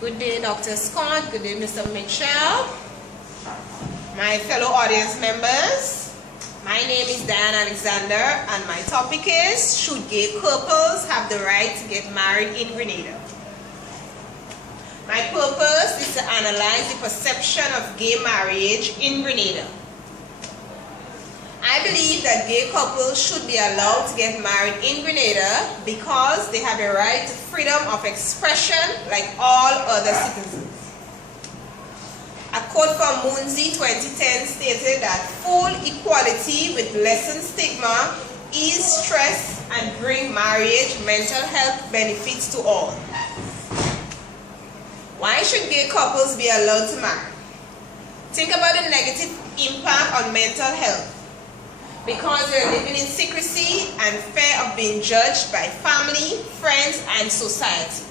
Good day, Dr. Scott. Good day, Mr. Mitchell. My fellow audience members, my name is Diane Alexander and my topic is, should gay couples have the right to get married in Grenada? My purpose is to analyze the perception of gay marriage in Grenada. I believe that gay couples should be allowed to get married in Grenada because they have a right to freedom of expression like all other citizens. A quote from Munzi 2010 stated that full equality with lessened stigma, ease stress, and bring marriage mental health benefits to all. Why should gay couples be allowed to marry? Think about the negative impact on mental health. Because they're living in secrecy and fear of being judged by family, friends, and society.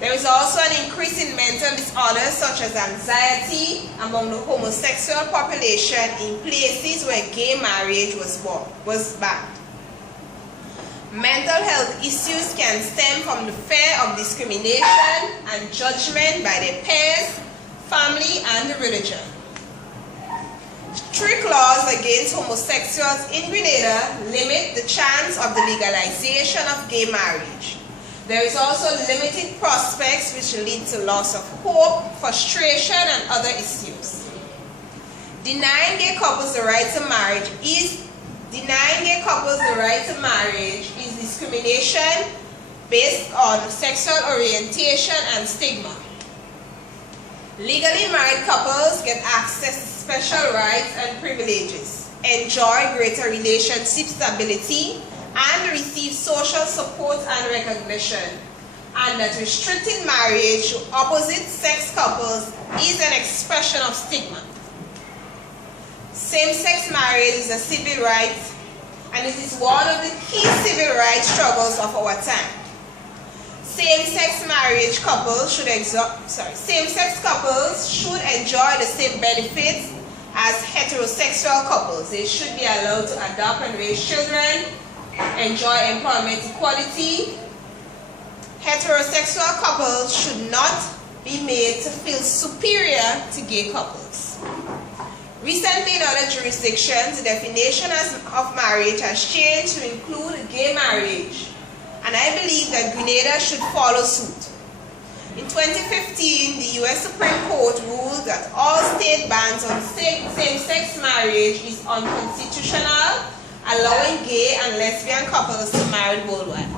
There is also an increase in mental disorders such as anxiety among the homosexual population in places where gay marriage was banned. Mental health issues can stem from the fear of discrimination and judgment by their peers, family, and the religion. Strict laws against homosexuals in Grenada limit the chance of the legalization of gay marriage. There is also limited prospects which lead to loss of hope, frustration, and other issues. Denying gay couples the right to marriage is discrimination based on sexual orientation and stigma. Legally married couples get access to special rights and privileges, enjoy greater relationship stability, and receive social support and recognition, and that restricting marriage to opposite-sex couples is an expression of stigma. Same-sex marriage is a civil right, and it is one of the key civil rights struggles of our time. Same-sex couples should enjoy the same benefits as heterosexual couples. They should be allowed to adopt and raise children, enjoy employment equality. Heterosexual couples should not be made to feel superior to gay couples. Recently in other jurisdictions, the definition of marriage has changed to include gay marriage, and I believe that Grenada should follow suit. In 2015, the U.S. Supreme Court ruled that all state bans on same-sex marriage is unconstitutional, allowing gay and lesbian couples to marry worldwide.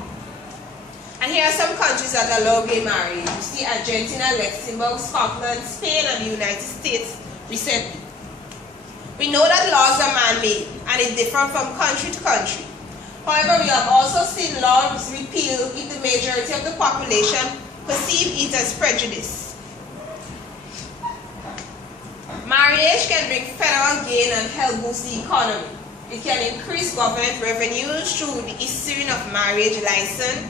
And here are some countries that allow gay marriage. You see Argentina, Luxembourg, Scotland, Spain, and the United States recently. We know that laws are man-made, and it differs from country to country. However, we have also seen laws repealed if the majority of the population perceive it as prejudice. Marriage can bring federal gain and help boost the economy. It can increase government revenues through the issuing of marriage license,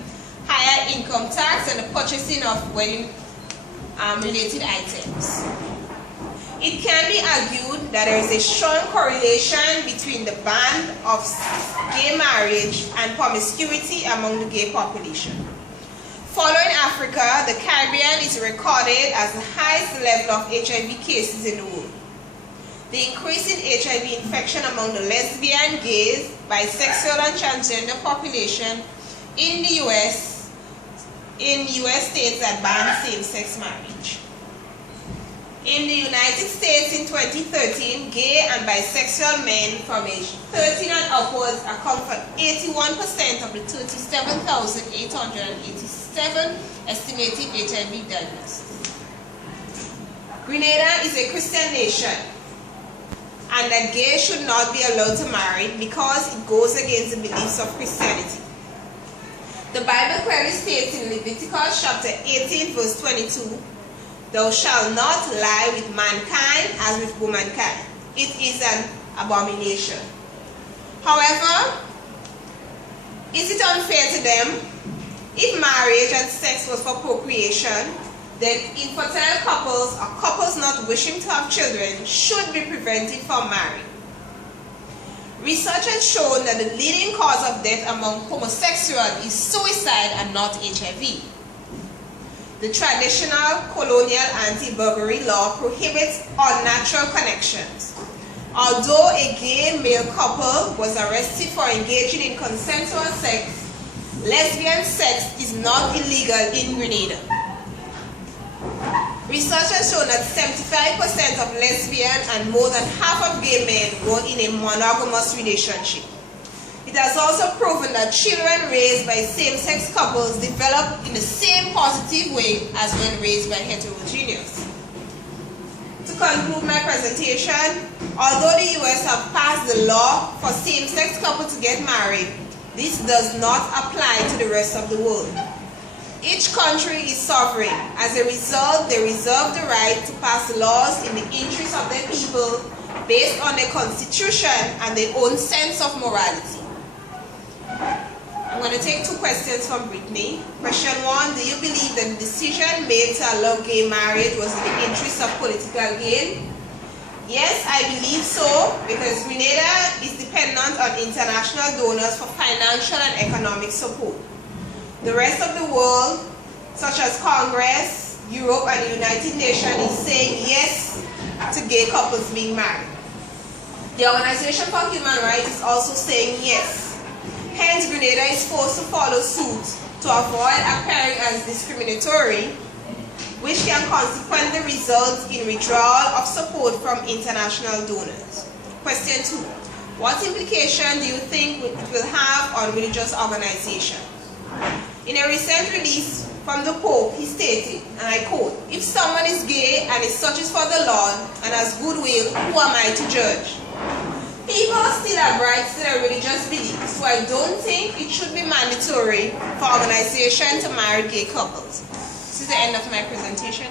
higher income tax, and the purchasing of wedding-related items. It can be argued that there is a strong correlation between the ban of gay marriage and promiscuity among the gay population. Following Africa, the Caribbean is recorded as the highest level of HIV cases in the world. The increase in HIV infection among the lesbian, gays, bisexual, and transgender population in the U.S. states that ban same-sex marriage. In the United States in 2013, gay and bisexual men from age 13 and upwards account for 81% of the 37,887 estimated HIV diagnoses. Grenada is a Christian nation, and that gays should not be allowed to marry because it goes against the beliefs of Christianity. The Bible clearly states in Leviticus chapter 18 verse 22, "Thou shalt not lie with mankind as with womankind. It is an abomination." However, is it unfair to them? If marriage and sex was for procreation, then infertile couples or couples not wishing to have children should be prevented from marrying. Research has shown that the leading cause of death among homosexuals is suicide and not HIV. The traditional colonial anti-burglary law prohibits unnatural connections. Although a gay male couple was arrested for engaging in consensual sex, lesbian sex is not illegal in Grenada. Research has shown that 75% of lesbian and more than half of gay men were in a monogamous relationship. It has also proven that children raised by same-sex couples develop in the same positive way as when raised by heterogeneous. To conclude my presentation, although the US have passed the law for same-sex couples to get married, this does not apply to the rest of the world. Each country is sovereign. As a result, they reserve the right to pass laws in the interest of their people based on their constitution and their own sense of morality. I'm going to take two questions from Brittany. Question 1, do you believe that the decision made to allow gay marriage was in the interest of political gain? Yes, I believe so, because Grenada is dependent on international donors for financial and economic support. The rest of the world, such as Congress, Europe, and the United Nations, is saying yes to gay couples being married. The Organization for Human Rights is also saying yes. Hence, Grenada is forced to follow suit to avoid appearing as discriminatory, which can consequently result in withdrawal of support from international donors. Question 2. What implication do you think it will have on religious organizations? In a recent release from the Pope, he stated, and I quote, "If someone is gay and is searches for the Lord and has goodwill, who am I to judge?" People still have rights to their religious beliefs, so I don't think it should be mandatory for organizations to marry gay couples. This is the end of my presentation.